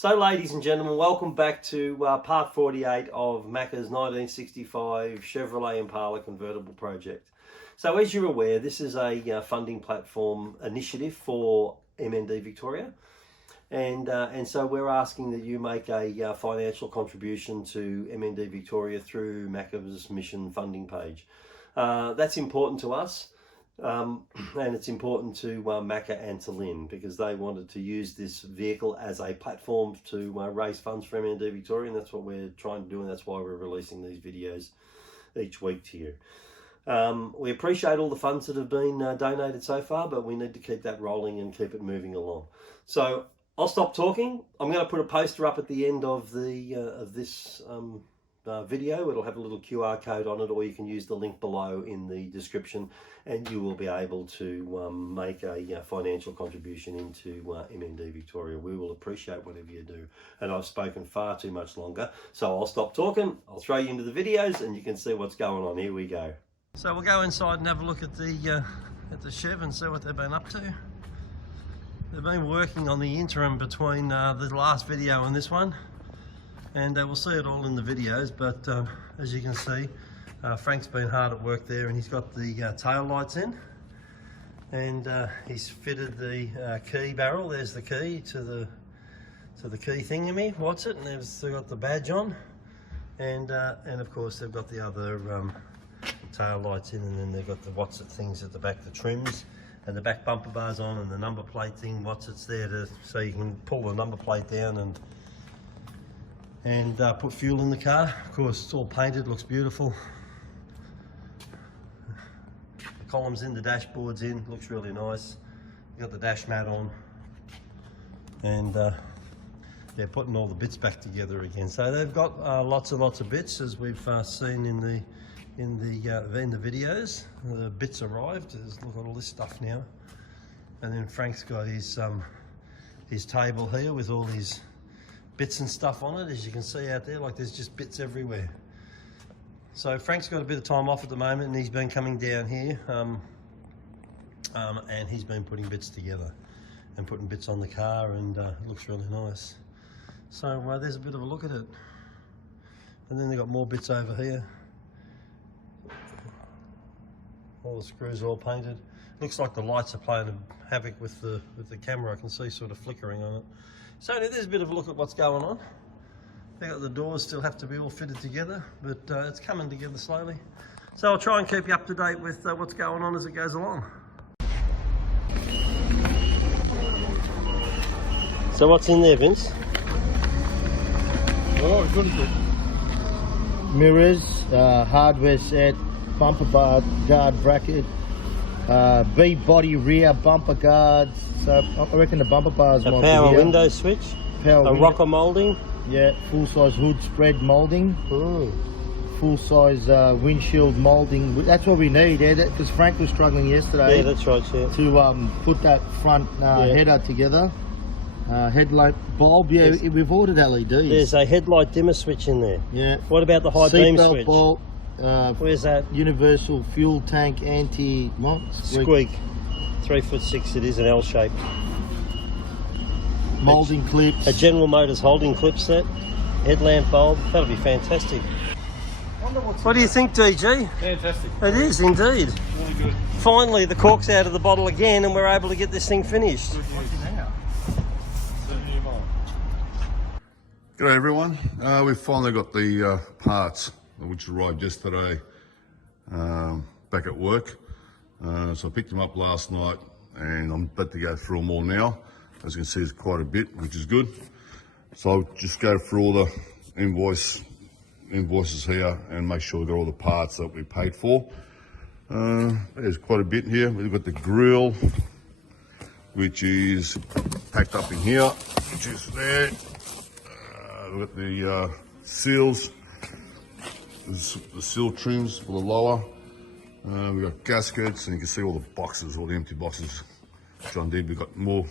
So ladies and gentlemen, welcome back to part 48 of Macka's 1965 Chevrolet Impala Convertible project. So as you're aware, this is a funding platform initiative for MND Victoria. And so we're asking that you make a financial contribution to MND Victoria through Macka's mission funding page. That's important to us. And it's important to Macka and to Lynn because they wanted to use this vehicle as a platform to raise funds for MND Victoria, and that's what we're trying to do, and that's why we're releasing these videos each week to you. We appreciate all the funds that have been donated so far, but we need to keep that rolling and keep it moving along. So I'll stop talking. I'm going to put a poster up at the end of this video. It'll have a little QR code on it, or you can use the link below in the description, and you will be able to make a financial contribution into MND Victoria. We will appreciate whatever you do. And I've spoken far too much longer, so I'll stop talking. I'll throw you into the videos and you can see what's going on. Here we go. So we'll go inside and have a look at the Chev and see what they've been up to. They've been working on the interim between the last video and this one. And we'll see it all in the videos, but as you can see, Frank's been hard at work there, and he's got the tail lights in, and he's fitted the key barrel. There's the key to the key thingy, what's it, and they've got the badge on, and of course they've got the other tail lights in, and then they've got the what's it things at the back, the trims, and the back bumper bars on, and the number plate thing, what's it's there to so you can pull the number plate down and put fuel in the car. Of course, it's all painted, looks beautiful. The columns in, the dashboard's in, looks really nice. You got the dash mat on, and they're putting all the bits back together again. So they've got lots and lots of bits, as we've seen in the videos. The bits arrived. Look at all this stuff now, and then Frank's got his table here with all his bits and stuff on it, as you can see out there. Like, there's just bits everywhere. So Frank's got a bit of time off at the moment, and he's been coming down here and he's been putting bits together and putting bits on the car, and it looks really nice. So there's a bit of a look at it, and then they've got more bits over here. All the screws all painted. Looks like the lights are playing havoc with the camera. I can see sort of flickering on it. So there's a bit of a look at what's going on. The doors still have to be all fitted together, but it's coming together slowly. So I'll try and keep you up to date with what's going on as it goes along. So what's in there, Vince? Oh, it's good. Mirrors, hardware set, bumper bar, guard bracket, B body rear bumper guards. So I reckon the bumper bars might be here. A power window switch, a rocker moulding. Yeah, full size hood spread moulding. Full size windshield moulding. That's what we need, because Frank was struggling yesterday. Yeah, that's right, yeah. To put that front header together. Headlight bulb, yeah, we've ordered LEDs. There's a headlight dimmer switch in there. Yeah. What about the high beam switch? Bolt, where's that? Universal fuel tank anti squeak. 3'6" it is, an L shape. Moulding clips. A General Motors holding clip set. Headlamp bulb. That'll be fantastic. What do you think, DG? Fantastic. It is indeed. Really good. Finally, the cork's out of the bottle again, and we're able to get this thing finished. G'day everyone. We've finally got the parts which arrived yesterday back at work. So I picked them up last night, and I'm about to go through them all now. As you can see, there's quite a bit, which is good. So I'll just go through all the invoices here and make sure we've got all the parts that we paid for. There's quite a bit here. We've got the grill, which is packed up in here, which is there. We've got the seals, the seal trims for the lower. We've got gaskets, and you can see all the boxes, all the empty boxes. John did. We've got more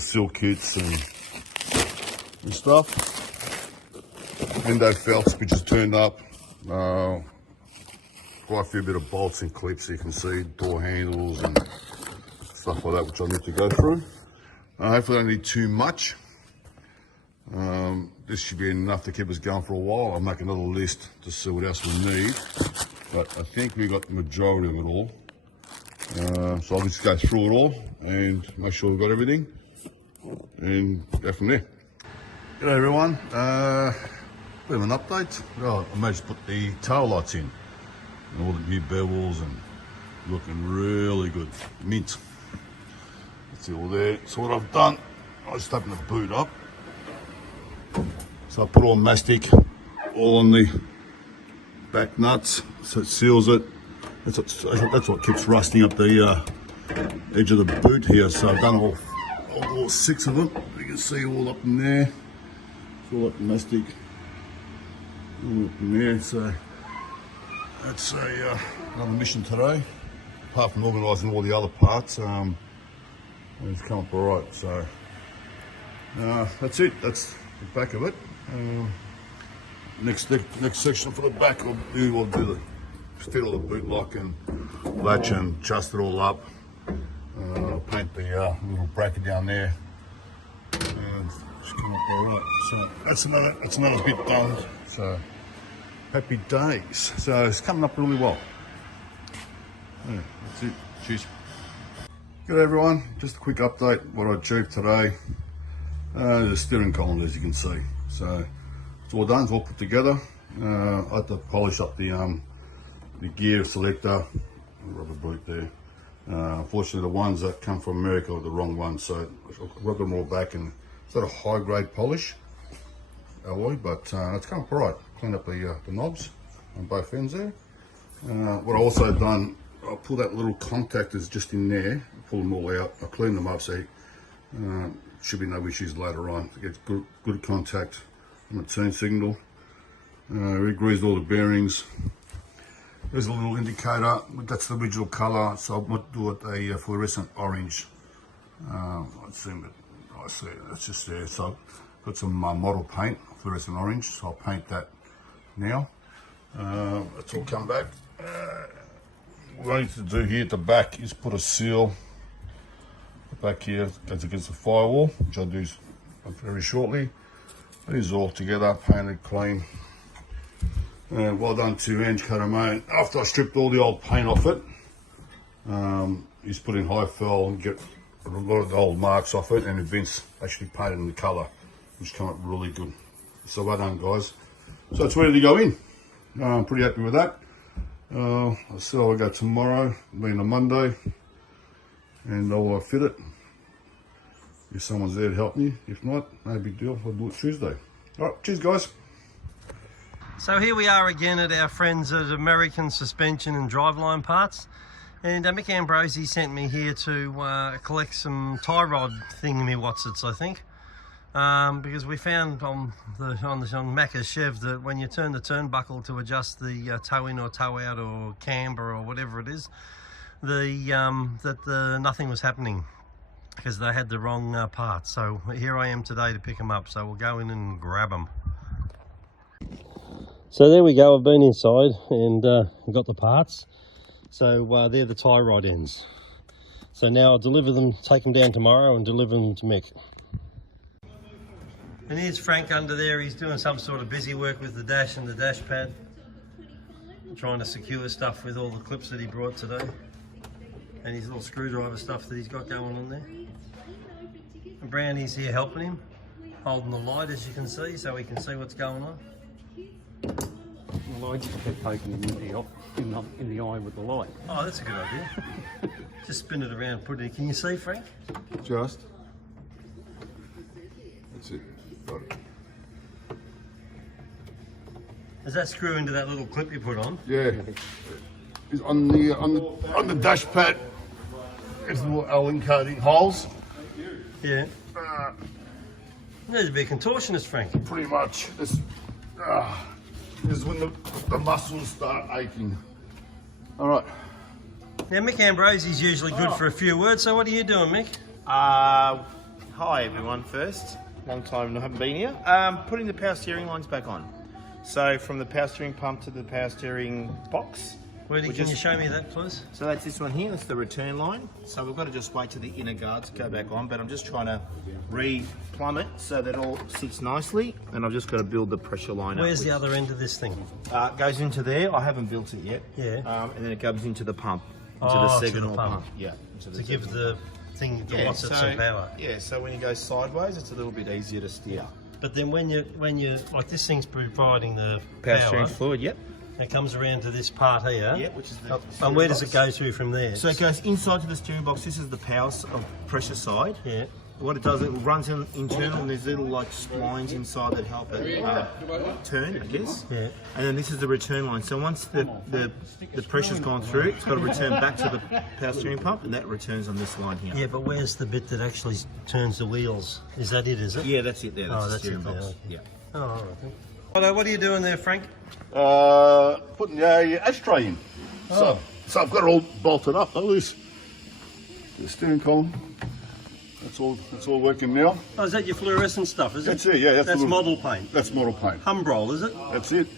seal kits and stuff. Window felts, which is turned up. Quite a fair bit of bolts and clips, so you can see door handles and stuff like that, which I need to go through. Hopefully I don't need too much. This should be enough to keep us going for a while. I'll make another list to see what else we need, but I think we got the majority of it all. So I'll just go through it all and make sure we've got everything and go from there. G'day everyone, bit of an update. Well, I managed to put the tail lights in and all the new bevels and looking really good, mint. That's it all there. So what I've done, I just opened the boot up. So I put all mastic all on the back nuts so it seals it. That's what keeps rusting up the edge of the boot here. So I've done all 6 of them. You can see all up in there. It's all up the mastic. All up in there. So that's another mission today. Apart from organising all the other parts, it's come up all right. So that's it. That's the back of it. Next section for the back, we'll do the fit all the boot lock and latch and adjust it all up. Paint the little bracket down there, and it's come up all right. So that's another bit done. So happy days. So it's coming up really well. Yeah, that's it. Cheers. Good everyone. Just a quick update. What I achieved today. The steering column, as you can see. So it's all done. It's all put together. I had to polish up the gear selector, rubber boot there. Unfortunately, the ones that come from America are the wrong ones, so I rubbed them all back, and it's not a high grade polish alloy, but it's come up all right. Cleaned up the knobs on both ends there. What I also done, I pulled that little contactors just in there, pull them all out. I cleaned them up, so should be no issues later on. To get good contact on the turn signal. Re-greased all the bearings. There's a little indicator, that's the original colour, so I'll do it a fluorescent orange. Let's see, I see it, that's just there. So I've got some model paint, fluorescent orange, so I'll paint that now. It's all come back. What I need to do here at the back is put a seal back here, goes against the firewall, which I'll do very shortly. It is all together, painted clean. Well done to Ange Carame. After I stripped all the old paint off it, he's put in high fell and get a lot of the old marks off it, and Vince actually painted in the colour, which came up really good. So well done guys. So it's ready to go in. I'm pretty happy with that. I'll see how I go tomorrow, being a Monday, and I'll fit it. If someone's there to help me, if not, no big deal, I'll do it Tuesday. Alright, cheers guys. So here we are again at our friends at American Suspension and Driveline Parts, and Mick Ambrosi sent me here to collect some tie rod thingamywhatsits, I think, because we found on Macka's Chev that when you turn the turnbuckle to adjust the toe in or toe out or camber or whatever it is, nothing was happening because they had the wrong parts. So here I am today to pick them up, so we'll go in and grab them. So there we go, I've been inside and got the parts. So they're the tie rod ends. So now I'll deliver them, take them down tomorrow and deliver them to Mick. And here's Frank under there, he's doing some sort of busy work with the dash and the dash pad. Trying to secure stuff with all the clips that he brought today. And his little screwdriver stuff that he's got going on there. And Brownie's here helping him, holding the light as you can see, so he can see what's going on. Well, I just kept poking him in the eye with the light. Oh, that's a good idea. Just spin it around, put it in. Can you see, Frank? Just. That's it. Got it. Does that screw into that little clip you put on? Yeah. It's on the dash pad. There's little Allen coating holes. Yeah. There's a bit contortionist, Frank. Pretty much. This is when the muscles start aching. All right. Now, Mick Ambrosi's usually good for a few words, so what are you doing, Mick? Hi everyone first. Long time I haven't been here. Putting the power steering lines back on. So from the power steering pump to the power steering box, Can you show me that, please? So that's this one here, that's the return line. So we've got to just wait till the inner guards go back on, but I'm just trying to re-plumb it so that it all sits nicely, and I've just got to build the pressure line Where's up. the other end of this thing? It goes into there, I haven't built it yet. Yeah. And then it goes into the pump, into Oh, the to the second pump. Yeah. To give the thing the watts of some power. Yeah, so when you go sideways, it's a little bit easier to steer. But then when you like this thing's providing the Power power, steering fluid, yep. it comes around to this part here. Yeah, which is the And where does it go through from there? So it goes inside to the steering box. This is the power pressure side. Yeah. What it does, it runs in internal, and there's little like splines inside that help it turn, I guess. Yeah. And then this is the return line. So once the pressure's gone through, it's got to return back to the power steering pump, and that returns on this line here. Yeah, but where's the bit that actually turns the wheels? Is that it, is it? Yeah, that's it there. That's the that's steering it there, box. okay. Yeah. Oh, all right. Then. Hello, what are you doing there, Frank? Putting the ashtray in. Oh. So I've got it all bolted up. Look at this. The steering column. That's all working now. Oh, is that your fluorescent stuff, is it? That's it, yeah. That's model paint. That's model paint. Humbrol, is it? That's it.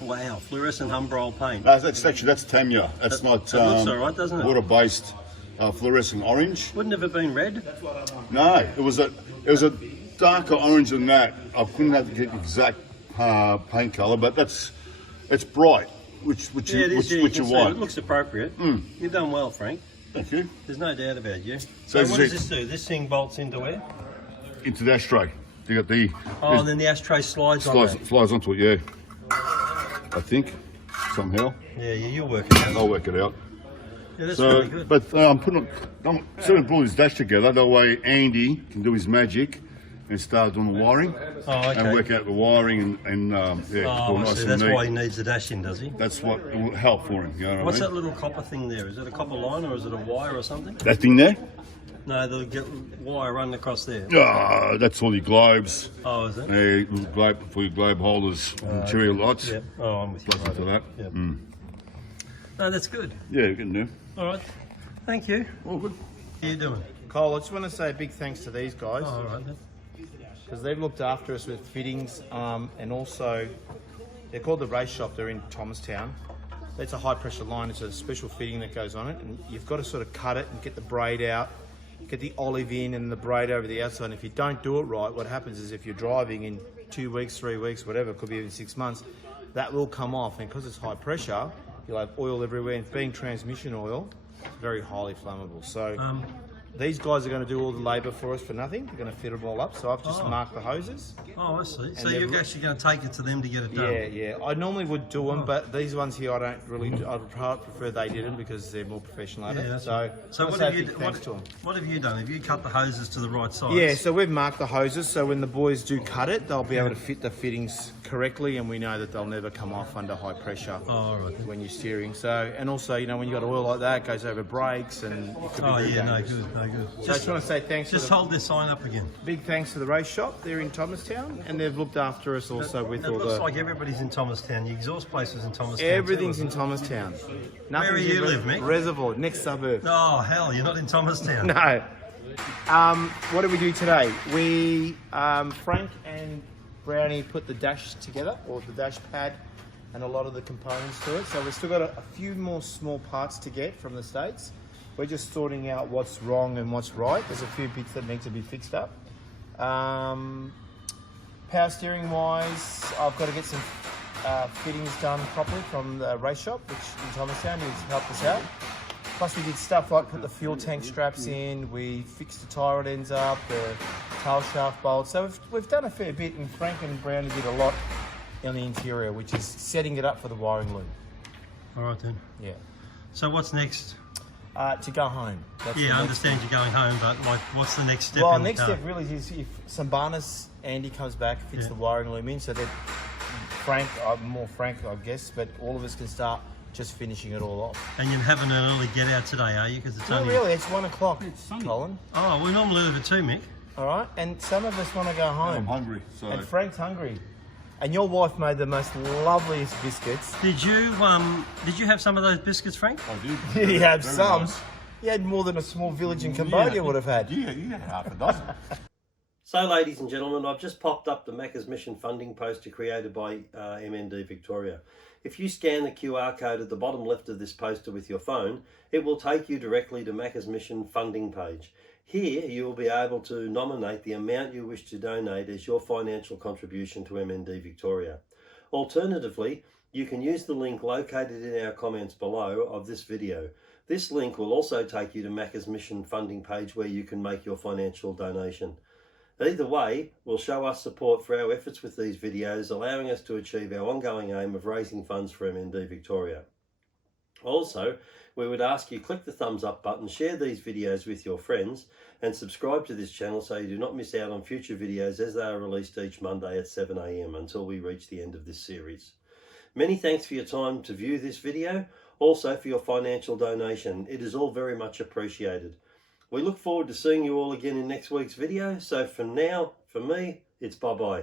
Wow, fluorescent Humbrol paint. That's Tamiya. That's not That looks all right, doesn't it? water-based fluorescent orange. Wouldn't it have been red? No, it was a darker orange than that. I couldn't have the exact paint colour, but it's bright, which Yeah, it is, you see, want. it looks appropriate. You've done well, Frank. Thank you. There's no doubt about you. So So what does this do? This thing bolts into where? Into the ashtray. You got the Oh, and then the ashtray slides on that. slides onto it. Yeah, I think somehow Yeah, you'll work it out. I'll work it out. Yeah, that's So, really good. but I'm sort of pulling his dash together. That way, Andy can do his magic and start doing the wiring Oh, okay. and work out the wiring and Oh, all I nice see. and That's neat. why he needs the dash in, does he? That's what it will help for him. You know What's what I that mean? little copper thing there? Is it a copper line or is it a wire or something? That thing there? No, the wire running across there. That's all your globes. Oh, is it? Little globe for your globe holders, material lights. Yeah. Oh, I'm with you. Plus into that. Yeah. No, that's good. Yeah, you can do. All right. Thank you. All good. How you doing? Cole, I just want to say a big thanks to these guys. Oh, all right then. Because they've looked after us with fittings, and also they're called the Race Shop. They're in Thomastown. It's a high pressure line. It's a special fitting that goes on it, and you've got to sort of cut it and get the braid out, get the olive in and the braid over the outside. And if you don't do it right, what happens is if you're driving in 2 weeks, 3 weeks, whatever, it could be even 6 months, that will come off. And because it's high pressure, you'll have oil everywhere, and being transmission oil, it's very highly flammable. So these guys are going to do all the labour for us for nothing. They're going to fit it all up. So I've just marked the hoses. Oh, I see. So they're you're actually going to take it to them to get it done? Yeah. I normally would do them, but these ones here I don't really. I'd prefer they did them because they're more professional at it. that's So, So I what say have a you big thanks to 'em. what have you done? Have you cut the hoses to the right size? Yeah, so we've marked the hoses, so when the boys do cut it, they'll be able to fit the fittings correctly, and we know that they'll never come off under high pressure all right. when you're steering. So, and also, you know, when you've got oil like that, it goes over brakes, and it could be Oh very yeah, no dangerous. good, no good. So I just want to say thanks. Just to hold this sign up again. big thanks to the Race Shop. They're in Thomastown, and they've looked after us also with It all looks the. like everybody's in Thomastown. The exhaust place is in Thomastown. Everything's too, in isn't Thomastown. Where do you live, Mick? Reservoir, next suburb. it? Oh hell, you're not in Thomastown. No. What did we do today? We, Frank and Brownie put the dash together, or the dash pad, and a lot of the components to it. So we've still got a few more small parts to get from the States. We're just sorting out what's wrong and what's right. There's a few bits that need to be fixed up. Power steering wise, I've got to get some fittings done properly from the Race Shop, which in Thomastown has helped us out. Plus we did stuff like put the fuel tank straps in, we fixed the tyre ends up, the tail shaft bolts. So we've done a fair bit, and Frank and Brownie did a lot on the interior, which is setting it up for the wiring loop. All right then. Yeah. So what's next? To go home. That's the Yeah, I next understand you're going home, but like, what's the next step? Well, in the next car? step really is if Sambanas Andy comes back, fits the wiring loom in, so that Frank, more Frank, I guess, but all of us can start just finishing it all off. And you're having an early get out today, are you? Because it's Not only. really, it's 1 o'clock, Colin. Oh, we normally leave at 2, Mick. All right, and some of us want to go I'm home. hungry, so And Frank's hungry. And your wife made the most loveliest biscuits. Did you have some of those biscuits, Frank? I did. Did he have Very some? nice. He had more than a small village in Cambodia would have had. Yeah, you had half a dozen. So ladies and gentlemen, I've just popped up the Macca's Mission funding poster created by MND Victoria. If you scan the QR code at the bottom left of this poster with your phone, it will take you directly to Macca's Mission funding page. Here you will be able to nominate the amount you wish to donate as your financial contribution to MND Victoria. Alternatively, you can use the link located in our comments below of this video. This link will also take you to Macca's Mission funding page where you can make your financial donation. Either way will show us support for our efforts with these videos, allowing us to achieve our ongoing aim of raising funds for MND Victoria. Also, we would ask you click the thumbs up button, share these videos with your friends, and subscribe to this channel so you do not miss out on future videos as they are released each Monday at 7 AM until we reach the end of this series. Many thanks for your time to view this video, also for your financial donation. It is all very much appreciated. We look forward to seeing you all again in next week's video. So for now, for me, it's bye-bye.